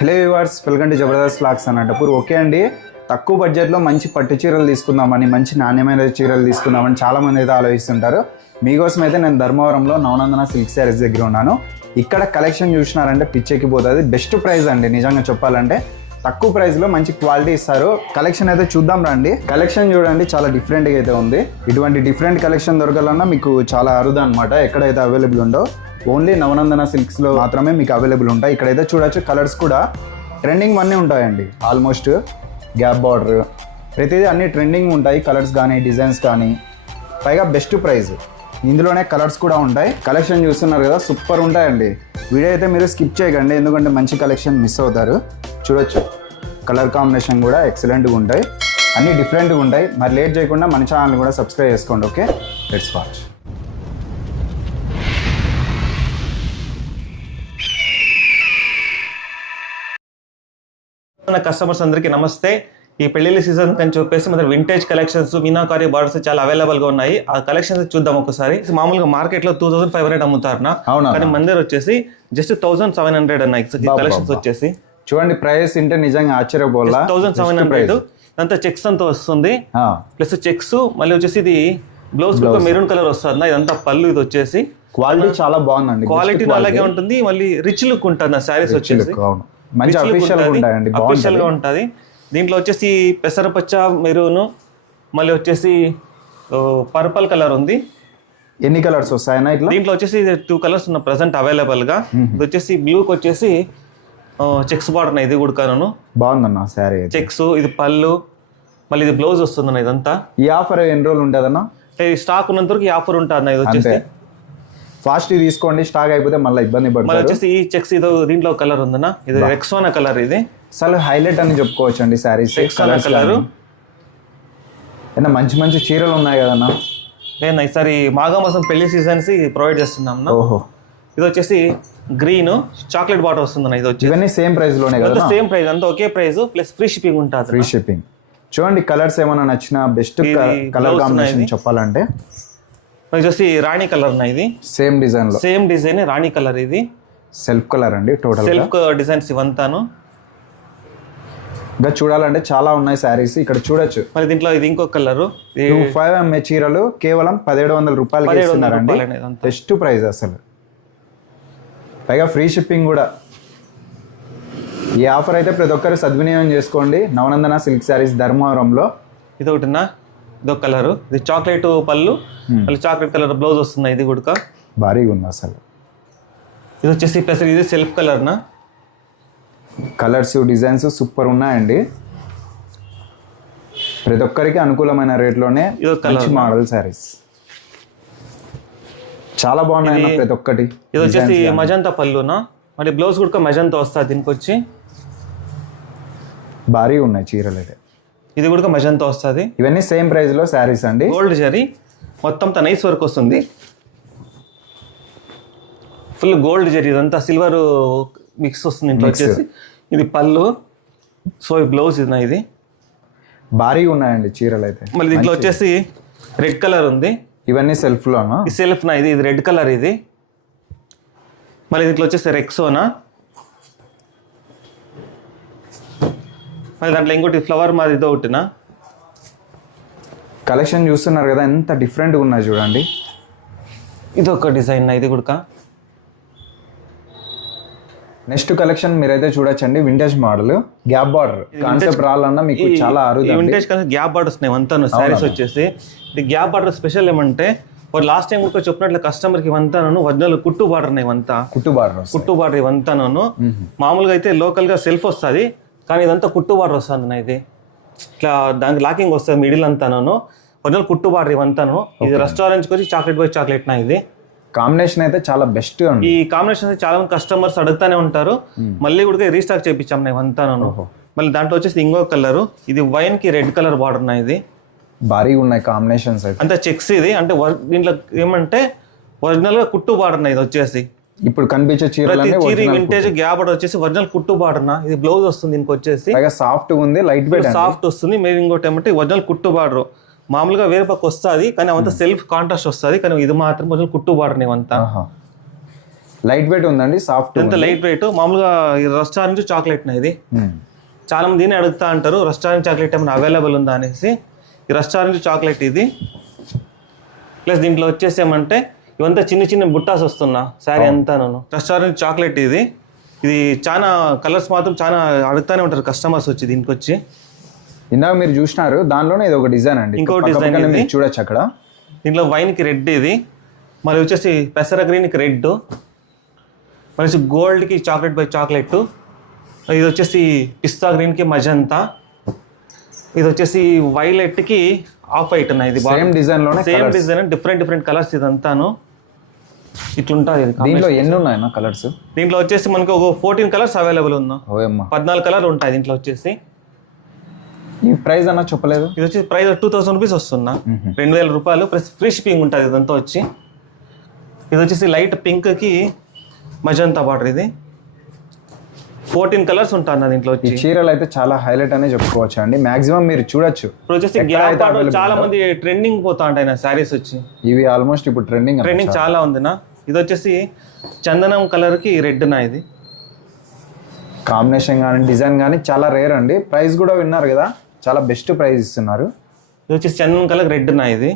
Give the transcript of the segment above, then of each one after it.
Hello viewers, welcome to Jabardasth vlogs Anantapur. Okay అండి, తక్కువ బడ్జెట్లో మంచి పట్టు చీరలు తీసుకుందామని, మంచి నాణ్యమైన చీరలు తీసుకుందామని చాలామంది అయితే ఆలోచిస్తుంటారు. మీకోసం అయితే నేను ధర్మవరంలో నవనందన సిల్క్ శారీస్ దగ్గర ఉన్నాను. ఇక్కడ కలెక్షన్ చూసినారంటే పిచ్చెక్కిపోతుంది. బెస్ట్ ప్రైస్ అండి, నిజంగా చెప్పాలంటే తక్కువ ప్రైస్లో మంచి క్వాలిటీ ఇస్తారు. కలెక్షన్ అయితే చూద్దాం రండి. కలెక్షన్ చూడండి, చాలా డిఫరెంట్గా అయితే ఉంది. ఇటువంటి డిఫరెంట్ కలెక్షన్ దొరకాలన్నా మీకు చాలా అరుదు అనమాట, ఎక్కడైతే అవైలబుల్ ఉండో. ఓన్లీ నవనందన సిల్క్స్లో మాత్రమే మీకు అవైలబుల్ ఉంటాయి. ఇక్కడైతే చూడొచ్చు, కలర్స్ కూడా ట్రెండింగ్ అన్నీ ఉంటాయండి. ఆల్మోస్ట్ గ్యాప్ బార్డర్ ప్రతిదీ అన్ని ట్రెండింగ్ ఉంటాయి, కలర్స్ కానీ డిజైన్స్ కానీ. పైగా బెస్ట్ ప్రైస్, ఇందులోనే కలర్స్ కూడా ఉంటాయి. కలెక్షన్ చూస్తున్నారు కదా, సూపర్ ఉంటాయండి. వీడియో అయితే మీరు స్కిప్ చేయకండి, ఎందుకంటే మంచి కలెక్షన్ మిస్ అవుతారు. చూడొచ్చు, కలర్ కాంబినేషన్ కూడా ఎక్సలెంట్గా ఉంటాయి, అన్నీ డిఫరెంట్గా ఉంటాయి. మరి లేట్ చేయకుండా మన ఛానల్ కూడా సబ్స్క్రైబ్ చేసుకోండి. Okay, let's watch. కస్టమర్స్ అందరికీ నమస్తే. ఈ పెళ్లిళ్ళ సీజన్ అని చెప్పేసి మన వింటేజ్ కలెక్షన్స్, మీనాకారి బార్డర్స్ చాలా అవైలబుల్ గా ఉన్నాయి. ఆ కలెక్షన్స్ చూద్దాం ఒకసారి. మామూలుగా మార్కెట్ లో 2500 అమ్ముతారు, కానీ మన దగ్గర వచ్చేసి జస్ట్ 1700 అన్నాయి కలెక్షన్స్ వచ్చేసి. చూడండి, ప్రైస్ ఇంటే నిజంగా ఆశ్చర్యపోలా. 1700 అంతా చెక్స్ అంతా వస్తుంది, ప్లస్ చెక్స్. మళ్ళీ వచ్చేసి ఇది బ్లౌజ్ మెరూన్ కలర్ వస్తుంది. ఇదంతా పళ్ళు. ఇది వచ్చేసి క్వాలిటీ చాలా బాగుందండి, క్వాలిటీ అలాగే ఉంటుంది. మళ్ళీ రిచ్ లుక్ ఉంటుంది శారీస్ వచ్చేసి. మంచి అఫీషియల్ గా ఉంటుంది. దీంట్లో వచ్చేసి పెసరపచ్చ, మెరూన్, మళ్ళీ వచ్చేసి పర్పల్ కలర్ ఉంది. ఎన్ని కలర్స్ వస్తాయన్నా ఇట్లా? దీంట్లో వచ్చేసి 2 కలర్స్ ఉన్న ప్రెసెంట్ అవైలబుల్ గా. ఇది వచ్చేసి బ్లూకి వచ్చేసి చెక్స్ బార్డర్. ఇది కూడా బాగుందన్న శారీ. చెక్స్, ఇది పళ్ళు, మళ్ళీ ఇది బ్లౌజ్ వస్తుంది. ఇదంతా ఈ ఆఫర్ ఎన్ని రోజులు ఉంటుందన్నా? స్టాక్ ఉన్నంత వరకు ఈ ఆఫర్ ఉంటుంది. ఇది వచ్చేసి ఫాస్ట్ తీసుకోండి, స్టాక్ అయిపోతే మళ్ళీ ఇబ్బంది పడుతుంది. మళ్ళీ వచ్చేసి ఈ చెక్స్ ఇది దీంట్లో కలర్ ఉందన్నా, ఇది రెక్సోనా కలర్. ఇది అసలు హైలైట్ అని చెప్పుకోవచ్చు అండి శారీస్. కలర్ మంచి మంచి చీరలు ఉన్నాయి కదన్నా. నేను ఈసారి మాఘమాసం పెళ్లి సీజన్స్ ప్రొవైడ్ చేస్తున్నాం. ఓహో, ఇది వచ్చేసి గ్రీన్ చాక్లెట్ బాటర్ వస్తుంది. ఇది వచ్చి ఇవన్నీ సేమ్ ప్రైస్ లోనే కదా? సేమ్ ప్రైస్, అంతా ఒకే ప్రైస్, ప్లస్ ఫ్రీ షిప్పింగ్ ఉంటుంది. Free shipping. చూడండి, కలర్స్ ఏమైనా నచ్చిన బెస్ట్ కలర్ కాంబినేషన్ చెప్పాలంటే వచ్చేసి రాణి కలర్. ఇది సేమ్ డిజైన్ లో, సేమ్ డిజైన్ రాణి కలర్. ఇది సెల్ఫ్ కలర్ అండి, టోటల్ సెల్ఫ్ డిజైన్స్ ఇవంతాను. ఇంకా చూడాలంటే చాలా ఉన్నాయి శారీస్. ఇక్కడ చూడొచ్చు. మరి దీంట్లో ఇది ఇంకొక కలర్. 25 MA చీరలు కేవలం 1700 రూపాయలకి ఇస్తున్నారండి. బెస్ట్ ప్రైస్ అసలు, పైగా ఫ్రీ షిప్పింగ్ కూడా. ఈ ఆఫర్ అయితే ప్రతి ఒక్కరు సద్వినియోగం చేసుకోండి. నవనందన సిల్క్ శారీస్ ధర్మవరంలో. ఇది ఒకటినా, ఇదొక కలర్. ఇది చాక్లెట్ పళ్ళు, మళ్ళీ చాక్లెట్ కలర్ బ్లౌజ్ వస్తుంది. ఇది కూడా భారీగా ఉంది అసలు. ఇది వచ్చేసి ప్లస్ ఇది సెల్ఫ్ కలర్నా. కలర్స్ డిజైన్స్ సూపర్ ఉన్నాయండి. ప్రతి ఒక్కరికి అనుకూలమైన రేట్లోనే మంచి మోడల్ శారీస్ చాలా బాగున్నాయి ప్రతి ఒక్కటి. ఇది వచ్చేసి మజంతా పళ్ళునా, మళ్ళీ బ్లౌజ్ కూడా మజంతా వస్తుంది. దీనికి వచ్చి భారీగా ఉన్నాయి చీరలు అయితే. ఇది కూడా మజంతా వస్తుంది. ఇవన్నీ సేమ్ ప్రైస్ లో శారీస్ అండి. గోల్డ్ జరీ మొత్తం నైస్ వర్క్ వస్తుంది, ఫుల్ గోల్డ్ జరీ. ఇదంతా సిల్వర్ మిక్స్ వస్తుంది. ఇంట్లో వచ్చేసి ఇది పళ్ళు, సో ఈ బ్లౌజ్ ఇది భారీగా ఉన్నాయండి చీరలు అయితే. మళ్ళీ దీంట్లో వచ్చేసి రెడ్ కలర్ ఉంది. ఇవన్నీ సెల్ఫ్ లోనా? ఈ సెల్ఫ్ నా. ఇది రెడ్ కలర్. ఇది మళ్ళీ దీంట్లో వచ్చేసి రెక్సోనా. మళ్ళీ దాంట్లో ఇంకోటి ఫ్లవర్ మాది ఇది ఒకటినా. కలెక్షన్ చూస్తున్నారు కదా, ఎంత డిఫరెంట్గా ఉన్నాయి చూడండి. ఇది ఒక డిజైన్. ఇది కూడా నెక్స్ట్ కలెక్షన్ మీరైతే చూడొచ్చండి. Vintage model gap border concept రావాలన్నా మీకు చాలా అరుదు. వింటేజ్ కాన్సెప్ట్ గ్యాప్ బార్డర్స్ అంతా శారీస్ వచ్చేసి. ఇది గ్యాప్ బార్డర్ స్పెషల్ ఏమంటే, లాస్ట్ టైం కూడా చెప్పినట్లు కస్టమర్కి ఇవంతాను ఒరిజినల్ కుట్టు బార్డర్. ఇవంతా కుట్టు బార్డర్ ఇవంతాను. మామూలుగా అయితే లోకల్ గా సెల్ఫ్ వస్తుంది, కానీ ఇదంతా కుట్టు బార్డర్ వస్తుంది. ఇది ఇట్లా దానికి లాకింగ్ వస్తుంది మిడిల్ అంతాను. ఒరిజినల్ కుట్టు బార్డర్ ఇవంతాను. ఇది రెస్టారెంట్కి వచ్చి చాక్లెట్ బై చాక్లెట్ నా. ఇది కాంబినేషన్ అయితే చాలా బెస్ట్. ఈ కాంబినేషన్ చాలా మంది కస్టమర్స్ అడుగుతానే ఉంటారు. మళ్ళీ కూడా రీస్టాక్ చేయించాం ఇవంతాను. మళ్ళీ దాంట్లో వచ్చేసి ఇంకో కలర్. ఇది వైన్ కి రెడ్ కలర్ బార్డర్ నా. ఇది భారీగా ఉన్నాయి కాంబినేషన్స్ అయితే. అంతే చెక్స్. ఇది అంటే దీంట్లో ఏమంటే ఒరిజినల్ గా కుట్టు బార్డర్ నా. ఇది వచ్చేసి ఇప్పుడు కనిపించే చీర వింటేజ్ గ్యాప్ బార్డర్ వచ్చేసి ఒరిజినల్ కుట్టు బార్డర్ నా. ఇది బ్లౌజ్ వస్తుంది. దీనికి వచ్చేసి సాఫ్ట్ ఉంది, లైట్ వెయిట్ సాఫ్ట్ వస్తుంది. మీరు ఇంకోటి ఏమంటే ఒరిజినల్ కుట్టు బార్డర్. మామూలుగా వేరే పక్క వస్తుంది, కానీ అవంతా సెల్ఫ్ కాంట్రాస్ట్ వస్తుంది. కానీ ఇది మాత్రం కొంచెం కుట్టు బార్డర్. ఇవంతా లైట్ వెయిట్ ఉందండి, సాఫ్ట్. ఎంత లైట్ వెయిట్. మామూలుగా రెస్టారెంట్ చాక్లెట్ ఇది. చాలా మంది దీన్ని అడుగుతా అంటారు, రెస్టారెంట్ చాక్లెట్ ఏమైనా అవైలబుల్ ఉందా అనేసి. ఈ రెస్టారెంట్ చాక్లెట్ ఇది. ప్లస్ దీంట్లో వచ్చేసి ఏమంటే ఇవంతా చిన్న చిన్న బుట్టాస్ వస్తున్నా శారీ అంతా. రెస్టారెంట్ చాక్లెట్ ఇది. ఇది చాలా కలర్స్ మాత్రం చాలా అడుగుతానే ఉంటారు కస్టమర్స్ వచ్చి దీనికి వచ్చి. ఇందాక మీరు చూసినారు దానిలోనే ఇది ఒక డిజైన్ అండి, ఇంకో డిజైన్ మీరు చూడొచ్చు అక్కడ. దీంట్లో వైన్కి రెడ్ ఇది, మళ్ళీ వచ్చేసి పెసర గ్రీన్కి రెడ్, మళ్ళీ గోల్డ్కి చాక్లెట్ బై చాక్లెట్, ఇది వచ్చేసి పిస్తా గ్రీన్కి మజంతా, ఇది వచ్చేసి వైలెట్కి ఆఫ్ వైట్ ఉన్నాయి. ఇది సేమ్ డిజైన్లోనే సేమ్ డిజైన్, డిఫరెంట్ కలర్స్ ఇదంతాను ఇట్లుంటుంది. దీంట్లో ఎన్ని ఉన్నాయన్నా కలర్స్? దీంట్లో వచ్చేసి మనకు ఒక 14 కలర్స్ అవైలబుల్ ఉందా, 14 కలర్లు ఉంటాయి దీంట్లో వచ్చేసి. ఈ ప్రైస్ అన్న చెప్పలేదు. ఇది వచ్చి ప్రైస్ 2000 రూపీస్ వస్తున్నా, 2000 రూపాయలు ప్లస్ ఫ్రీ షిప్పింగ్ ఉంటుంది ఇదంతా వచ్చి. ఇది వచ్చేసి లైట్ పింక్కి మజంతా బార్డర్. ఇది 14 కలర్స్ ఉంటాయి దీంట్లో వచ్చి. చీరలు అయితే చాలా హైలైట్ అనే చెప్పుకోవచ్చు అండి, మాక్సిమం మీరు చూడొచ్చు. ఇప్పుడు వచ్చేసి గ్యాప్ బార్డర్ చాలా మంది ట్రెండింగ్ పోతా ఉంటాయి నా శారీస్ వచ్చి. ఇవి ఆల్మోస్ట్ ఇప్పుడు ట్రెండింగ్ చాలా ఉందినా. ఇది వచ్చేసి చందనం కలర్కి రెడ్ నా. ఇది కాంబినేషన్ కానీ డిజైన్ కానీ చాలా రేర్ అండి. ప్రైస్ కూడా విన్నారు కదా, చాలా బెస్ట్ ప్రైస్ ఇస్తున్నారు. ఇది వచ్చేసి చందనం కలర్ రెడ్ నా. ఇది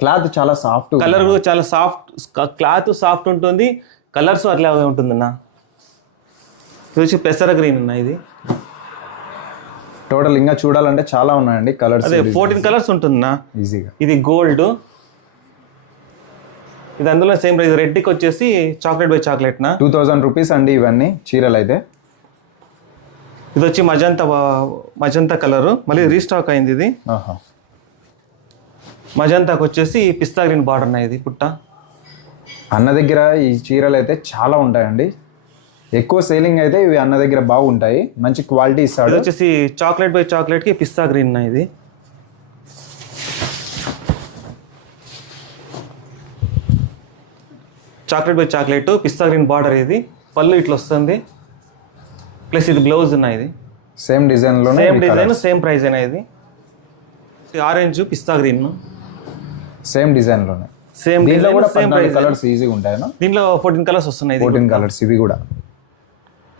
క్లాత్ చాలా సాఫ్ట్, కలర్ కూడా చాలా సాఫ్ట్, క్లాత్ సాఫ్ట్ ఉంటుంది, కలర్స్ అట్లాగే ఉంటుందన్నా. ఇది వచ్చి పెసర గ్రీన్ అన్న. ఇది టోటల్ ఇంకా చూడాలంటే చాలా ఉన్నాయండి కలర్స్. అదే 14 కలర్స్ ఉంటుందన్నా ఈజీగా. ఇది గోల్డ్, ఇది అందులో సేమ్ ప్రైస్. రెడ్కి వచ్చేసి చాక్లెట్ బై చాక్లెట్ నా 2000 రూపీస్ అండి ఇవన్నీ చీరలు అయితే. ఇది వచ్చి మజంతా కలర్, మళ్ళీ రీస్టాక్ అయింది ఇది. మజంతాకి వచ్చేసి పిస్తా గ్రీన్ బార్డర్ నా. ఇది పుట్ట అన్న దగ్గర ఈ చీరలు అయితే చాలా ఉంటాయండి, ఎక్కువ సేలింగ్ అయితే ఇవి అన్న దగ్గర బాగుంటాయి, మంచి క్వాలిటీ ఇస్తాడు. ఇది వచ్చేసి చాక్లెట్ బై చాక్లెట్కి పిస్తా గ్రీన్ నా. ఇది chocolate by chocolate pista green border. ఇది పళ్ళు ఇట్లా వస్తుంది, ప్లస్ ఇది బ్లౌజ్ ఉన్నాయి. ఇది సేమ్ డిజైన్లో సేమ్ డిజైన్ సేమ్ ప్రైస్ అయినా. ఇది ఆరెంజ్ పిస్తా గ్రీన్ సేమ్ డిజైన్లోనే. సేమ్ దీంట్లో కూడా సేమ్ ప్రైస్. కలర్స్ ఈజీగా ఉంటాయి. దీంట్లో 14 కలర్స్ వస్తున్నాయి. 14 కలర్స్. ఇవి కూడా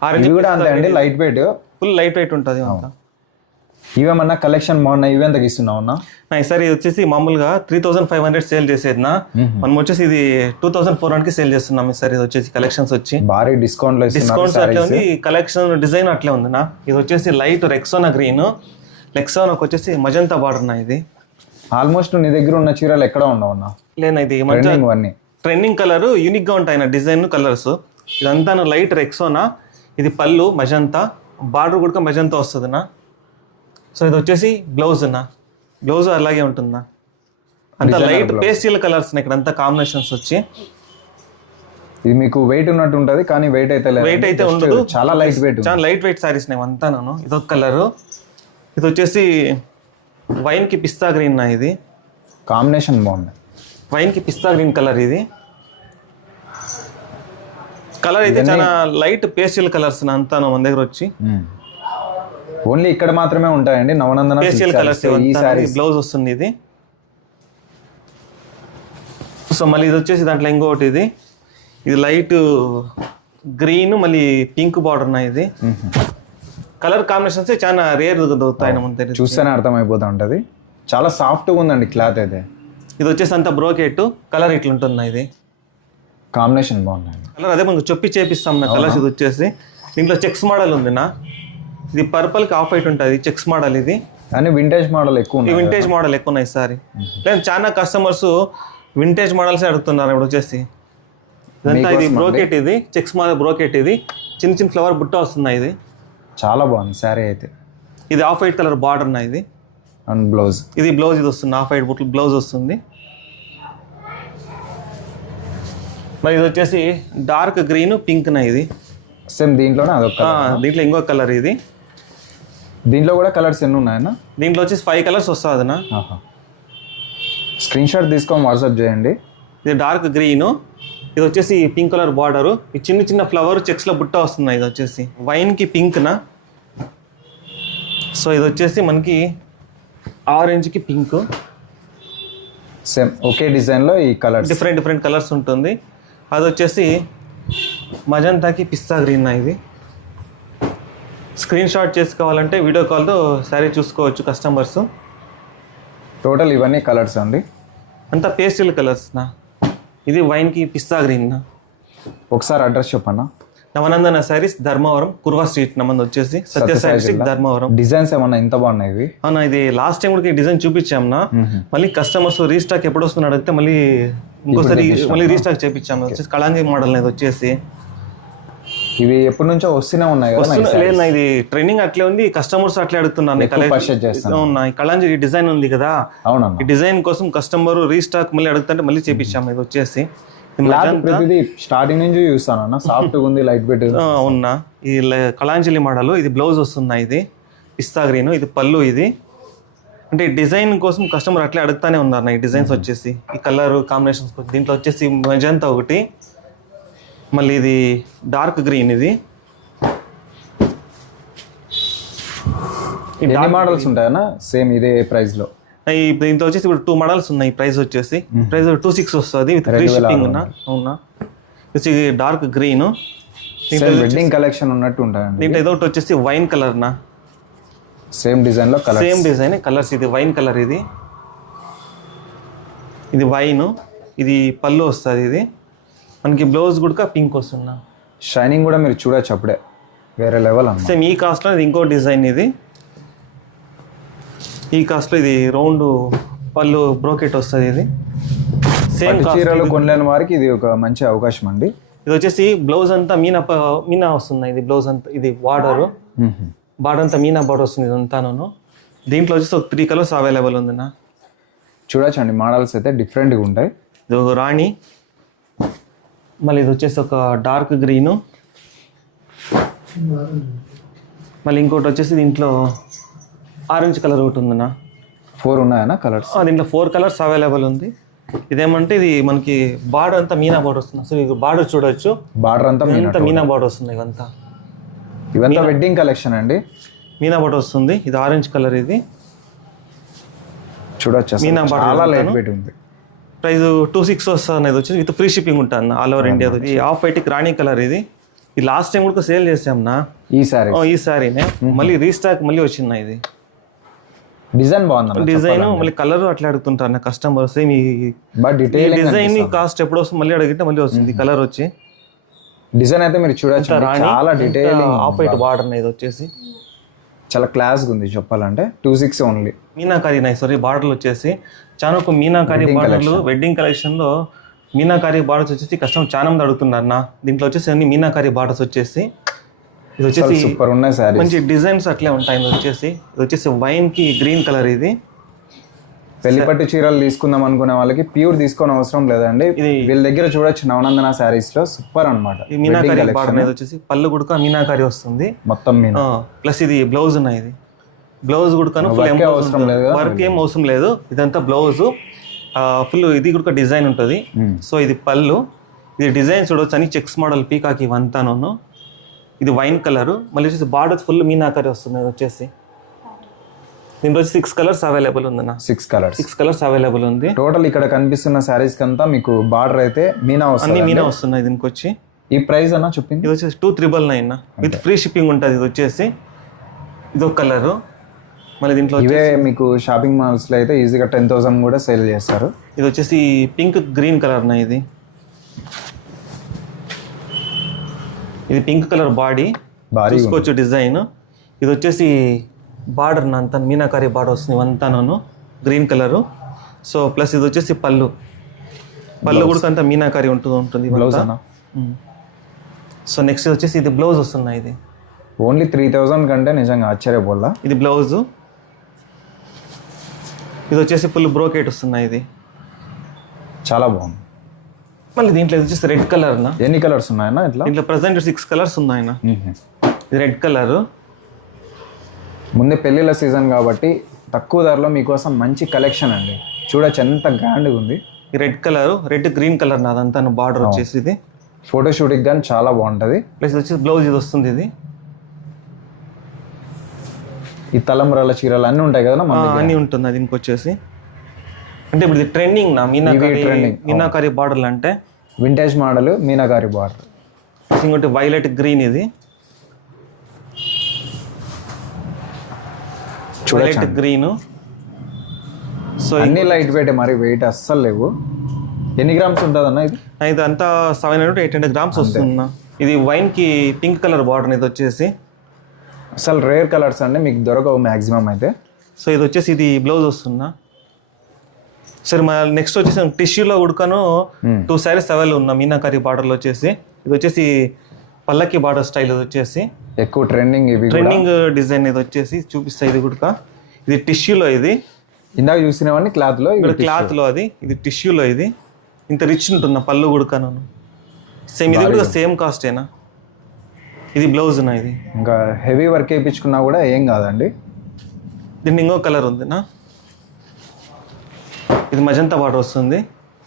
ఆరెంజ్ కూడా అంతే అండి, light weight, full light weight ఉంటుంది. ఇవేమన్నా కలెక్షన్ బాగున్నాయి, ఇవి ఎంతకి ఇస్తున్నావు అన్న? ఈసారి వచ్చేసి మామూలుగా 3500 సేల్ చేసేది నా, మనం వచ్చేసి ఇది 2400కి సేల్ చేస్తున్నాం ఈసారి. ఇది వచ్చేసి కలెక్షన్స్ వచ్చి భారీ డిస్కౌంట్ అట్లే ఉంది, కలెక్షన్ డిజైన్ అట్లే ఉంది నా. ఇది వచ్చేసి లైట్ రెక్సోనా గ్రీన్, రెక్సోనాకి వచ్చేసి మజంతా బార్డర్ నా. ఇది ఆల్మోస్ట్ నీ దగ్గర ఉన్న చీరలు ఎక్కడ ఉండవు లేదా, ఇది ట్రెండింగ్ కలర్ యూనిక్ గా ఉంటాయి నా డిజైన్ కలర్స్. ఇదంతా లైట్ రెక్సోనా, ఇది పళ్ళు మజంతా, బార్డర్ కూడా మజంతా వస్తుంది నా. సో ఇది వచ్చేసి బ్లౌజ్ నా, బ్లౌజ్ అలాగే ఉంటుందా, అంత లైట్ పేస్టల్ కలర్స్ ఇక్కడ అంతా కాంబినేషన్స్ వచ్చి. ఇది మీకు వెయిట్ ఉన్నట్టు ఉంటుంది కానీ వెయిట్ అయితే ఉండదు, చాలా లైట్ వెయిట్, చాలా లైట్ వెయిట్ సారీస్ అంతా. నేను ఇదొక కలరు. ఇది వచ్చేసి వైన్కి పిస్తా గ్రీన్ నా. ఇది కాంబినేషన్ బాగుంది, వైన్కి పిస్తా గ్రీన్ కలర్. ఇది కలర్ అయితే చాలా లైట్ పేస్టల్ కలర్స్ అంతా మన దగ్గర వచ్చి. ఓన్లీ ఇక్కడ మాత్రమే ఉంటాయండి నవనందన పేస్టల్ కలర్స్. బ్లౌజ్ వస్తుంది ఇది. సో మళ్ళీ ఇది వచ్చేసి దాంట్లో ఇంకోటి, ఇది లైట్ గ్రీన్ మళ్ళీ పింక్ బార్డర్ నా. ఇది కలర్ కాంబినేషన్స్ చాలా రేర్ దొరుకుతాయి మన దగ్గర, చూస్తేనే అర్థమైపోతా ఉంటది. చాలా సాఫ్ట్గా ఉందండి క్లాత్ అయితే. ఇది వచ్చేసి అంతా బ్రోకెట్ కలర్ ఇట్లుంటుంది. ఇది కాంబినేషన్ బాగుంది కలర్, అదే మనకు చొప్పి చేపిస్తాం నా కలర్స్. ఇది వచ్చేసి దీంట్లో చెక్స్ మోడల్ ఉంది నా. ఇది పర్పల్కి ఆఫ్ వైట్ ఉంటుంది, చెక్స్ మోడల్. ఇది కానీ వింటేజ్ మోడల్ ఎక్కువ, వింటేజ్ మోడల్ ఎక్కువ ఉన్నాయి ఈసారి. లేదు చాలా కస్టమర్స్ వింటేజ్ మోడల్సే అడుగుతున్నారు ఇప్పుడు వచ్చేసి. ఇదంతా ఇది బ్రోకెట్, ఇది చెక్స్ మోడల్ బ్రోకెట్. ఇది చిన్న చిన్న ఫ్లవర్ బుట్ట వస్తున్నాయి. ఇది చాలా బాగుంది శారీ అయితే. ఇది ఆఫ్ వైట్ కలర్ బార్డర్ నా. ఇది అండ్ బ్లౌజ్, ఇది బ్లౌజ్. ఇది వస్తుంది ఆఫ్ వైట్ బుట్ట బ్లౌజ్ వస్తుంది. మరి ఇది వచ్చేసి డార్క్ గ్రీన్ పింక్ నా. ఇది సేమ్ దీంట్లోనే అదొక, దీంట్లో ఇంకో కలర్. ఇది దీంట్లో కూడా కలర్స్ ఎన్ని ఉన్నాయన్న? దీంట్లో వచ్చేసి 5 కలర్స్ వస్తుంది నా. స్క్రీన్ షాట్ తీసుకొని వాట్సాప్ చేయండి. ఇది డార్క్ గ్రీన్, ఇది వచ్చేసి పింక్ కలర్ బార్డర్, ఈ చిన్న చిన్న ఫ్లవర్ చెక్స్లో బుట్ట వస్తుంది. ఇది వచ్చేసి వైన్కి పింక్ నా. సో ఇది వచ్చేసి మనకి ఆరెంజ్కి పింక్, సేమ్ ఒకే డిజైన్లో ఈ కలర్ డిఫరెంట్ కలర్స్ ఉంటుంది. అది వచ్చేసి మజంతాకి పిస్తా గ్రీన్ ఇది. స్క్రీన్ షాట్ చేసుకోవాలంటే వీడియో కాల్తో శారీ చూసుకోవచ్చు కస్టమర్స్. టోటల్ ఇవన్నీ కలర్స్ అండి, అంతా పేస్టల్ కలర్స్ నా. ఇది వైన్కి పిస్తా గ్రీన్ నా. ఒకసారి అడ్రస్ చెప్పన్నా. నవనందన శారీస్, ధర్మవరం, కుర్వా స్ట్రీట్ నమ్మంది వచ్చేసి సత్యసాయి డిస్ట్రిక్ట్, ధర్మవరం. డిజైన్స్ ఏమన్నా ఇంత బాగున్నాయి ఇవి? అవునా, ఇది లాస్ట్ టైం కూడా డిజైన్ చూపించాంనా. మళ్ళీ కస్టమర్స్ రీస్టాక్ ఎప్పుడు వస్తుంది అడిగితే మళ్ళీ ఇంకోసారి మళ్ళీ రీస్టాక్ చేపించాము. వచ్చేసి కళాంజలి మోడల్ ఇది వచ్చేసి. ఇవి ఎప్పటి నుంచో వస్తూనే ఉన్నాయి కదా? లేదు, ఇది ట్రెండింగ్ అట్లే ఉంది, కస్టమర్స్ అట్లే అడుగుతున్నాను. ఈ కళాంజలి డిజైన్ ఉంది కదా, అవునన్నా, ఈ డిజైన్ కోసం కస్టమర్ రీస్టాక్ మళ్ళీ అడుగుతుంటే మళ్ళీ చేపించాము. ఇది వచ్చేసి స్టార్టింగ్ నుంచి చూస్తాను, సాఫ్ట్ ఉంది, లైట్ వెయిట్. అవునా, ఈ కళాంజలి మోడల్. ఇది బ్లౌజ్ వస్తుంది, ఇది పిస్తా గ్రీన్, ఇది పళ్ళు. ఇది అంటే ఈ డిజైన్ కోసం కస్టమర్ అట్లే అడుగుతానే ఉన్నారు. ఈ డిజైన్స్ వచ్చేసి ఈ కలర్ కాంబినేషన్స్. దీంట్లో వచ్చేసి మెజంతా ఒకటి, మళ్ళీ ఇది డార్క్ గ్రీన్. ఇది మోడల్స్ ఉంటాయన్నా సేమ్ ఇదే ప్రైస్ లో? దీంట్లో వచ్చేసి ఇప్పుడు 2 మోడల్స్ ఉన్నాయి. ప్రైస్ వచ్చేసి ప్రైస్ 26 వస్తుంది విత్ ఫ్రీ షిప్పింగ్. అవునా, ఇది డార్క్ గ్రీన్. వెడ్డింగ్ కలెక్షన్ ఉన్నట్టు ఉంటాయండి. దీంట్లో ఏదో ఒకటి వచ్చేసి వైన్ కలర్ నా. సేమ్ డిజైన్ లో కలర్, సేమ్ డిజైన్ కలర్స్. ఇది వైన్ కలర్, ఇది వైన్. ఇది పళ్ళు వస్తుంది. ఇది మనకి బ్లౌజ్ కూడా పింక్ వస్తున్నా. షైనింగ్ కూడా మీరు చూడొచ్చు, అప్పుడే వేరే లెవెల్ అన్న. సేమ్ ఈ కాస్ట్లో ఇది ఇంకో డిజైన్. ఇది ఈ కాస్ట్లో ఇది రౌండ్ పళ్ళు బ్రోకెట్ వస్తుంది. ఇది సేమ్ చీరలు కొనలేని వారికి ఇది ఒక మంచి అవకాశం అండి. ఇది వచ్చేసి బ్లౌజ్ అంతా మీనా వస్తుంది. ఇది బ్లౌజ్ అంతా, ఇది బార్డర్ అంతా మీనా బార్డర్ వస్తుంది. ఇదంతాను దీంట్లో వచ్చేసి ఒక 3 కలర్స్ అవైలబుల్ ఉంది నా. చూడొచ్చండి, మోడల్స్ అయితే డిఫరెంట్గా ఉంటాయి. ఇది ఒక రాణి, మళ్ళీ ఇది వచ్చేసి ఒక డార్క్ గ్రీను, మళ్ళీ ఇంకోటి వచ్చేసి దీంట్లో ఆరెంజ్ కలర్ ఒకటి ఉందన్నా. 4 ఉన్నాయన్నా కలర్స్? దీంట్లో 4 కలర్స్ అవైలబుల్ ఉంది. ఇదేమంటే ఇది మనకి బార్డర్ అంతా మీనా బార్డర్ వస్తుంది. అసలు ఇది బార్డర్ చూడొచ్చు, బార్డర్ అంతా మీనా బార్డర్ వస్తుంది. ఇవంతా వెడ్డింగ్ కలెక్షన్ అండి, మీనా బార్డర్ వస్తుంది. ఇది ఆరెంజ్ కలర్, ఇది చూడొచ్చు, మీనా బార్డర్. చాలా లైట్ వెయిట్ ఉంది. ప్రైస్ 26 వస్తుంది అనేది వచ్చి విత్ ఫ్రీ షిప్పింగ్ ఉంటుంది ఆల్ ఓవర్ ఇండియా. ఇది ఆఫ్ వైట్ రాణి కలర్. ఇది లాస్ట్ టైం కూడా సేల్ చేసాంనా ఈ సారీనే. మళ్ళీ రీస్టాక్ మళ్ళీ వచ్చింది. ఇది డిజైన్ బాగుంది, డిజైన్ మళ్ళీ కలర్ అట్లా అడుగుతుంటారు నా కస్టమర్స్. డిజైన్ కాస్ట్ ఎప్పుడు వస్తుంది మళ్ళీ అడిగితే మళ్ళీ వస్తుంది. కలర్ వచ్చి డిజైన్ అయితే మీరు చూడొచ్చు, చాలా డీటెయిలింగ్. ఆఫ్ వైట్ బార్డర్ ఇది వచ్చేసి చాలా క్లాస్ ఉంది చెప్పాలంటే. 26 ఓన్లీ. మీనాకారి సారీ బార్డర్లు వచ్చేసి చాలా ఒక మీనాకారి బార్డర్లు. వెడ్డింగ్ కలెక్షన్ లో మీనాకారి బార్డర్స్ వచ్చేసి కస్టమర్ చాలా మంది అడుగుతున్నారు నా. దీంట్లో వచ్చేసి అన్ని మీనాకారి బార్డర్స్ వచ్చేసి. ఇది వచ్చేసి సూపర్ ఉన్నాయి సారీ, మంచి డిజైన్స్ అట్లే ఉంటాయి. ఇది వచ్చేసి వైన్ కి గ్రీన్ కలర్. ఇది పెళ్లిపట్టు చీరలు తీసుకుందాం అనుకునే వాళ్ళకి ప్యూర్ తీసుకొని అవసరం లేదండి. వీళ్ళ దగ్గర చూడొచ్చు నవనందన శారీస్ లో సూపర్ అన్నమాట. ఈ మీనాకారి బార్డర్ అనేది వచ్చేసి పళ్ళు గుడక మీనాకారి వస్తుంది మొత్తం మీనా. ప్లస్ ఇది బ్లౌజ్ ఉన్నాయి. ఇది బ్లౌజ్ గుడకను వర్క్ ఏం అవసరం లేదు. ఇదంతా బ్లౌజ్ ఫుల్. ఇది కూడా డిజైన్ ఉంటుంది. సో ఇది పళ్ళు, ఇది డిజైన్ చూడవచ్చు అని చెక్స్ మోడల్ పీకాకి ఇవంతాను. ఇది వైన్ కలర్, మళ్ళీ వచ్చేసి బార్డర్ ఫుల్ మీనాకారి వస్తుంది. ఇది వచ్చేసి దీంట్లో 6 కలర్స్ అవైలబుల్ ఉంది. 6 కలర్స్ అవైలబుల్ ఉంది. టోటల్ ఇక్కడ కనిపిస్తున్న శారీస్ కంతా మీకు బార్డర్ అయితే మీనా వస్తుంది, అన్ని మీనా వస్తున్నాయి. దీనికి వచ్చి ఈ ప్రైస్ అన్న చెప్పింది. ఇది వచ్చేసి 2,999 విత్ ఫ్రీ షిప్పింగ్ ఉంటుంది. ఇది వచ్చేసి ఇది ఒక కలర్. మళ్ళీ దీంట్లో ఇవే మీకు షాపింగ్ మాల్స్ లో అయితే ఈజీగా 10,000 కూడా సేల్ చేస్తారు. ఇది వచ్చేసి పింక్ గ్రీన్ కలర్ నా. ఇది పింక్ కలర్ బాడీ చూసుకోవచ్చు డిజైన్. ఇది వచ్చేసి బార్డర్ అంతా మీనాకారి బార్డర్ వస్తుంది అంతాను గ్రీన్ కలరు. సో ప్లస్ ఇది వచ్చేసి పళ్ళు కూడా అంతా మీనాకారి ఉంటుంది బ్లౌజ్ అన్న. సో నెక్స్ట్ వచ్చేసి ఇది బ్లౌజ్ వస్తున్నాయి. ఇది ఓన్లీ 3,000 కంటే నిజంగా ఆశ్చర్యపోలా. ఇది బ్లౌజ్. ఇది వచ్చేసి ఫుల్ బ్రోకెట్ వస్తున్నాయి. ఇది చాలా బాగుంది. మళ్ళీ దీంట్లో ఇది వచ్చేసి రెడ్ కలర్ నా. ఎన్ని కలర్స్ ఉన్నాయన్నా ఇట్లా? దీంట్లో ప్రజెంట్ 6 కలర్స్ ఉన్నాయన్న. ఇది రెడ్ కలర్. ముందే పెళ్ళిళ్ళ సీజన్ కాబట్టి తక్కువ ధరలో మీకోసం మంచి కలెక్షన్ అండి. చూడొచ్చు ఎంత గ్రాండ్గా ఉంది. ఈ red colour, red green colour నాదంతా బార్డర్ వచ్చేసి. ఇది ఫోటోషూట్కి కానీ చాలా బాగుంటుంది. ప్లస్ వచ్చేసి బ్లౌజ్ ఇది వస్తుంది. ఇది ఈ తలంబ్రాల చీరలు అన్నీ ఉంటాయి కదా, అన్నీ ఉంటుంది. అది ఇంకొచ్చేసి అంటే ఇప్పుడు ఇది ట్రెండింగ్ నా మీనాకారి బార్డర్లు అంటే వింటేజ్ మోడల్ మీనాకారి బార్డర్. ఇంకోటి వైలెట్ గ్రీన్, ఇది వైలెట్ గ్రీన్. సో అన్ని లైట్ వెయిట్, మరి వెయిట్ అస్సలు లేవు. ఎన్ని గ్రామ్స్ ఉంటుంది అన్న ఇది? ఇది అంతా 700-800 గ్రామ్స్ వస్తుందా. ఇది వైన్ కి పింక్ కలర్ బార్డర్, ఇది వచ్చేసి అసలు రేర్ కలర్స్ అండి, మీకు దొరకవు మ్యాక్సిమం అయితే. సో ఇది వచ్చేసి ఇది బ్లౌజ్ వస్తుందా. సరే మన నెక్స్ట్ వచ్చేసి టిష్యూలో ఉడకను 2 సారీస్ అవైలబుల్ ఉన్నా మీనాకారి బార్డర్లో వచ్చేసి. ఇది వచ్చేసి పల్లకి బార్డర్ స్టైల్, ఇది వచ్చేసి ఎక్కువ ట్రెండింగ్. ఇవి ట్రెండింగ్ డిజైన్, ఇది వచ్చేసి చూపిస్తా. ఇది కూడా ఇది టిష్యూలో, ఇది ఇందాక చూసినవన్నీ క్లాత్లో, ఇక్కడ క్లాత్లో, అది ఇది టిష్యూలో. ఇది ఇంత రిచ్ ఉంటుందా పళ్ళు ఉడకను. సేమ్ ఇది కూడా సేమ్ కాస్టేనా. ఇది బ్లౌజ్నా. ఇది ఇంకా హెవీ వర్క్ వేయించుకున్నా కూడా ఏం కాదండి. దీన్ని ఇంకో కలర్ ఉందినా, ఇది మజంతా బార్డర్ వస్తుంది.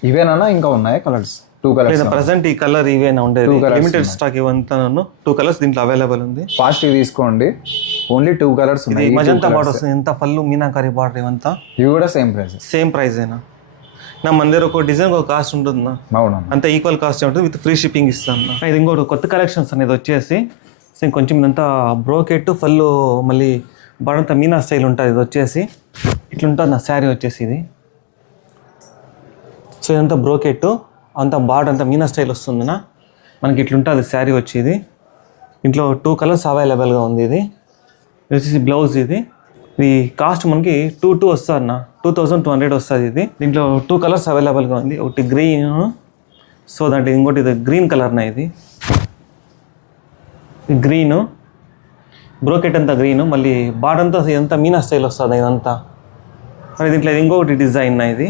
ఇవేనా ఇంకా ఉన్నాయా కలర్స్? 2 కలర్స్ ప్రజెంట్ ఈ కలర్ ఇవేనా ఉండేది, లిమిటెడ్ స్టాక్ ఇవంతా 2 కలర్స్ దీంట్లో అవైలబుల్ ఉంది. ఫాస్ట్ తీసుకోండి, ఓన్లీ 2 కలర్స్ ఉన్నాయి. మజంతా బార్డర్ వస్తుంది, ఎంత పళ్ళు మీనాకారి బార్డర్ ఇవంతా. ఇవి కూడా సేమ్ ప్రైస్? సేమ్ ప్రైస్ అయినా నా మన దగ్గర ఒక డిజైన్ ఒక కాస్ట్ ఉంటుందా. అవునా, అంత ఈక్వల్ కాస్ట్ ఉంటుంది, విత్ ఫ్రీ షిప్పింగ్ ఇస్తాను. ఇది ఇంకోటి కొత్త కలెక్షన్స్ అనేది వచ్చేసి కొంచెం ఇదంతా బ్రోకెట్ ఫళ్ళు, మళ్ళీ బాడంతా మీనా స్టైల్ ఉంటుంది. ఇది వచ్చేసి ఇట్లుంటుంది నా శారీ వచ్చేసి ఇది. సో ఇదంతా బ్రోకెట్, అంతా బార్డర్ అంతా మీనా స్టైల్ వస్తుందినా. మనకి ఇట్లుంటుంది శారీ వచ్చేది. ఇంట్లో 2 కలర్స్ అవైలబుల్గా ఉంది. ఇది వచ్చేసి బ్లౌజ్. ఇది కాస్ట్ మనకి 2 వస్తుంది అన్న, 2200 వస్తుంది. ఇది దీంట్లో 2 కలర్స్ అవైలబుల్గా ఉంది. ఒకటి గ్రీన్, సో దాంట్లో ఇంకోటి ఇది గ్రీన్ కలర్నా. ఇది గ్రీను బ్రోకెట్ అంతా గ్రీను, మళ్ళీ బార్డర్ అంతా ఇదంతా మీనా స్టైల్ వస్తుంది ఇదంతా. మరి దీంట్లో ఇంకొకటి డిజైన్ ఇది.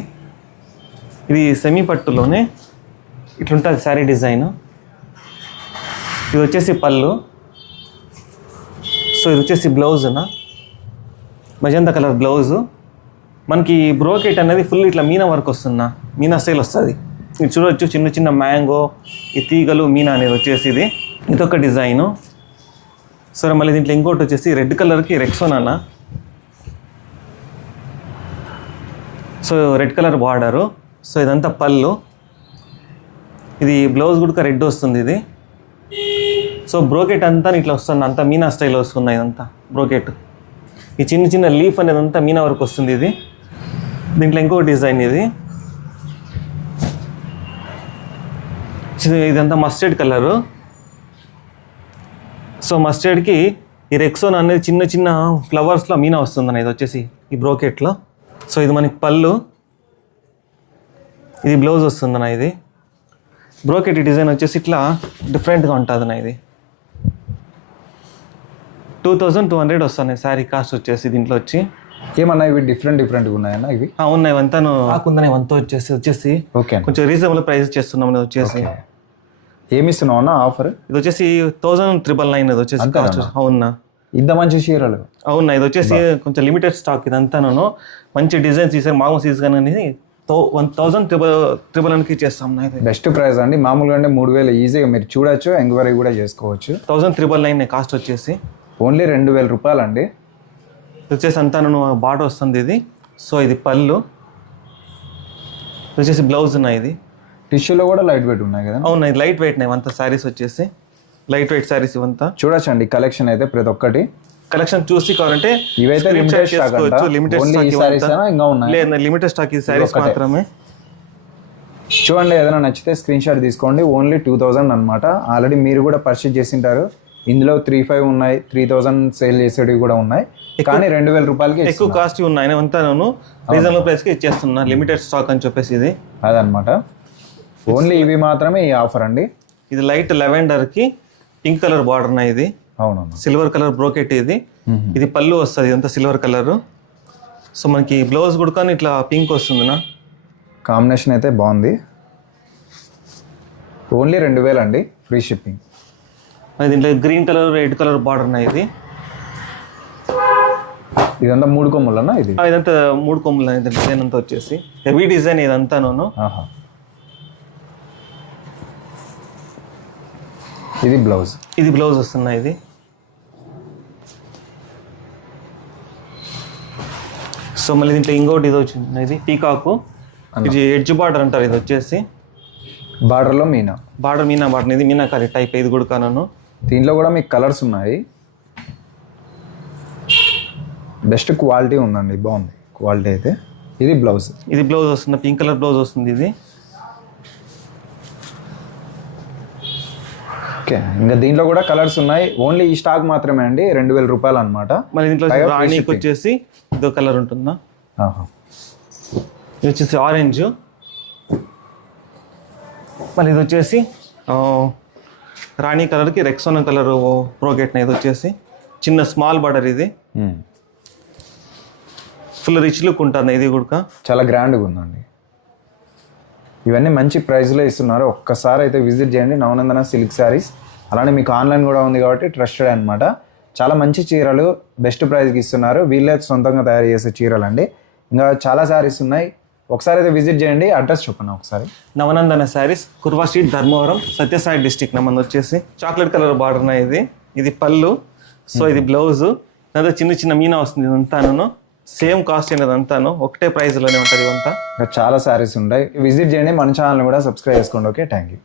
ఇది సెమీ పట్టులోనే ఇట్లుంటుంది శారీ డిజైన్. ఇది వచ్చేసి పళ్ళు. సో ఇది వచ్చేసి బ్లౌజ్నా, మజంతా కలర్ బ్లౌజు. మనకి బ్రోకెట్ అనేది ఫుల్ ఇట్లా మీనా వర్క్ వస్తుందా, మీనా స్టైల్ వస్తుంది. ఇది చూడవచ్చు, చిన్న చిన్న మ్యాంగో, ఈ తీగలు, మీనా అనేది వచ్చేసి ఇది. ఇదొక డిజైను. సరే మళ్ళీ దీంట్లో ఇంకోటి వచ్చేసి రెడ్ కలర్కి రెక్సోన్ అన్న. So red colour border. So ఇదంతా పళ్ళు, ఇది బ్లౌజ్ కూడా రెడ్ వస్తుంది ఇది. సో బ్రోకెట్ అంతా ఇట్లా వస్తుంది, అంతా మీనా స్టైల్ వస్తుంది ఇదంతా బ్రోకెట్. ఈ చిన్న చిన్న లీఫ్ అనేది అంతా మీనా వరకు వస్తుంది ఇది. దీంట్లో ఇంకో డిజైన్ ఇది. ఇదంతా మస్టర్డ్ కలరు. సో మస్టర్డ్కి ఈ రెక్సోన్ అనేది చిన్న చిన్న ఫ్లవర్స్లో మీనా వస్తుంది ఇది వచ్చేసి ఈ బ్రోకెట్లో. సో ఇది మనకి పళ్ళు, ఇది బ్లౌజ్ వస్తుందన్న. ఇది బ్రోకెట్ డిజైన్ వచ్చేసి ఇట్లా డిఫరెంట్గా ఉంటుంది ఇది. 2200 వస్తున్నాయి శారీ కాస్ట్ వచ్చేసి. దీంట్లో వచ్చి ఏమన్నా ఇవి డిఫరెంట్గా ఉన్నాయన్నా? ఇవి ఉన్నాయి, ఇవంతాను కాకుందని ఇవంతా వచ్చేసి ఓకే, కొంచెం రీజనబుల్ ప్రైస్ చేస్తున్నాం. ఇది వచ్చేసి ఏమి ఇస్తున్నావు అన్న ఆఫర్? ఇది వచ్చేసి 1999 ఇది వచ్చేసి కాస్ట్. అవునా, ఇంత మంచి చీరలు? అవునా, ఇది వచ్చేసి కొంచెం లిమిటెడ్ స్టాక్ ఇదంతాను. మంచి డిజైన్స్ ఈసారి మామూలు సీజన్ అనేది 1000 చేస్తాం. బెస్ట్ ప్రైస్ అండి. మామూలుగా అంటే 3000 ఈజీగా మీరు చూడొచ్చు, ఎంక్వైరీ కూడా చేసుకోవచ్చు. 1999 కాస్ట్ వచ్చేసి ఓన్లీ 2000 రూపాయలు అండి. వచ్చేసి అంతాను బార్డర్ వస్తుంది ఇది. సో ఇది పళ్ళు, వచ్చేసి బ్లౌజ్ ఉన్నాయి. ఇది టిష్యూలో కూడా లైట్ వెయిట్ ఉన్నాయి కదా? అవునా, ఇది లైట్ వెయిట్ ఇవంతా శారీస్ వచ్చేసి లైట్ వెయిట్ శారీస్ ఇవంతా. చూడొచ్చండి కలెక్షన్ అయితే ప్రతి ఒక్కటి. కలెక్షన్ చూసి కావాలంటే ఇవైతే లిమిటెడ్ స్టాక్ లేదు, లిమిటెడ్ స్టాక్ ఈ శారీస్ మాత్రమే. చూడండి, ఏదైనా నచ్చితే స్క్రీన్ షాట్ తీసుకోండి. ఓన్లీ 2000 అనమాట. ఆల్రెడీ మీరు కూడా పర్చేజ్ చేసింటారు. ఇందులో 3500 ఉన్నాయి, 3000 సేల్ చేసేవి కూడా ఉన్నాయి. కానీ 2000 రూపాయలకి ఎక్కువ కాస్ట్ ఉన్నాయి. అంతాను రీజనబుల్ ప్రైస్కి ఇచ్చేస్తున్నా, లిమిటెడ్ స్టాక్ అని చెప్పేసి. ఇది అదనమాట. ఓన్లీ ఇవి మాత్రమే ఈ ఆఫర్ అండి. ఇది లైట్ లెవెండర్కి పింక్ కలర్ బార్డర్ ఉన్నాయి. ఇది అవునవును, సిల్వర్ కలర్ బ్రోకెట్. ఇది పళ్ళు వస్తుంది, ఇదంతా సిల్వర్ కలర్. సో మనకి బ్లౌజ్ కూడా కానీ ఇట్లా పింక్ వస్తుందినా. కాంబినేషన్ అయితే బాగుంది. ఓన్లీ 2000 అండి, ఫ్రీ షిప్పింగ్. దీంట్లో green colour, red colour border ఉన్నాయి. ఇదంతా 3 కొమ్ములన్నా? ఇదంతా 3 కొమ్ములు. డిజైన్ అంతా వచ్చేసి హెవీ డిజైన్ ఇదంతా. ఇది బ్లౌజ్, ఇది బ్లౌజ్ వస్తున్నాయి. ఇది సో మళ్ళీ దీంట్లో ఇంకోటి ఇది వచ్చింది, ఇది పీకాకు. ఇది ఎడ్జ్ బార్డర్ అంటారు. ఇది వచ్చేసి బార్డర్లో మీనా. బార్డర్ మీనా బార్డర్, ఇది మీనాకారి టైప్ ఇది కూడా కాను. దీంట్లో కూడా మీకు కలర్స్ ఉన్నాయి. బెస్ట్ క్వాలిటీ ఉందండి, బాగుంది క్వాలిటీ అయితే. ఇది బ్లౌజ్, ఇది బ్లౌజ్ వస్తుంది, పింక్ కలర్ బ్లౌజ్ వస్తుంది ఇది. ఓకే, ఇంకా దీంట్లో కూడా కలర్స్ ఉన్నాయి. ఓన్లీ ఈ స్టాక్ మాత్రమే అండి, 2000 రూపాయలు అనమాట. మళ్ళీ దీంట్లో రాణికి వచ్చేసి ఇదో కలర్ ఉంటుందా, ఇది వచ్చేసి ఆరెంజ్. మళ్ళీ ఇది వచ్చేసి రాణి కలర్కి రెక్సోనా కలర్ ప్రోగెట్, ఇది వచ్చేసి చిన్న స్మాల్ బార్డర్. ఇది ఫుల్ రిచ్ లుక్ ఉంటుంది, ఇది కూడా చాలా గ్రాండ్గా ఉందండి. ఇవన్నీ మంచి ప్రైస్లో ఇస్తున్నారు. ఒక్కసారి అయితే విజిట్ చేయండి నవనందన సిల్క్ శారీస్. అలానే మీకు ఆన్లైన్ కూడా ఉంది కాబట్టి ట్రస్టెడ్ అనమాట. చాలా మంచి చీరలు బెస్ట్ ప్రైస్కి ఇస్తున్నారు. వీళ్ళే సొంతంగా తయారు చేసే చీరలు అండి. ఇంకా చాలా శారీస్ ఉన్నాయి, ఒకసారి అయితే విజిట్ చేయండి. అడ్రస్ చెప్పండి ఒకసారి. నవనందన శారీస్, కుర్వా స్ట్రీట్, ధర్మవరం, సత్యసాయి డిస్టిక్. నమ్మది వచ్చేసి చాక్లెట్ కలర్ బార్డర్ ఇది. ఇది పళ్ళు, సో ఇది బ్లౌజ్. అదే చిన్న చిన్న మీనా వస్తుంది ఇదంతాను. సేమ్ కాస్ట్ అయినది అంతాను, ఒకటే ప్రైస్లోనే ఉంటుంది ఇదంతా. ఇంకా చాలా శారీస్ ఉంటాయి, విజిట్ చేయండి. మన ఛానల్ కూడా సబ్స్క్రైబ్ చేసుకోండి. Okay, thank you.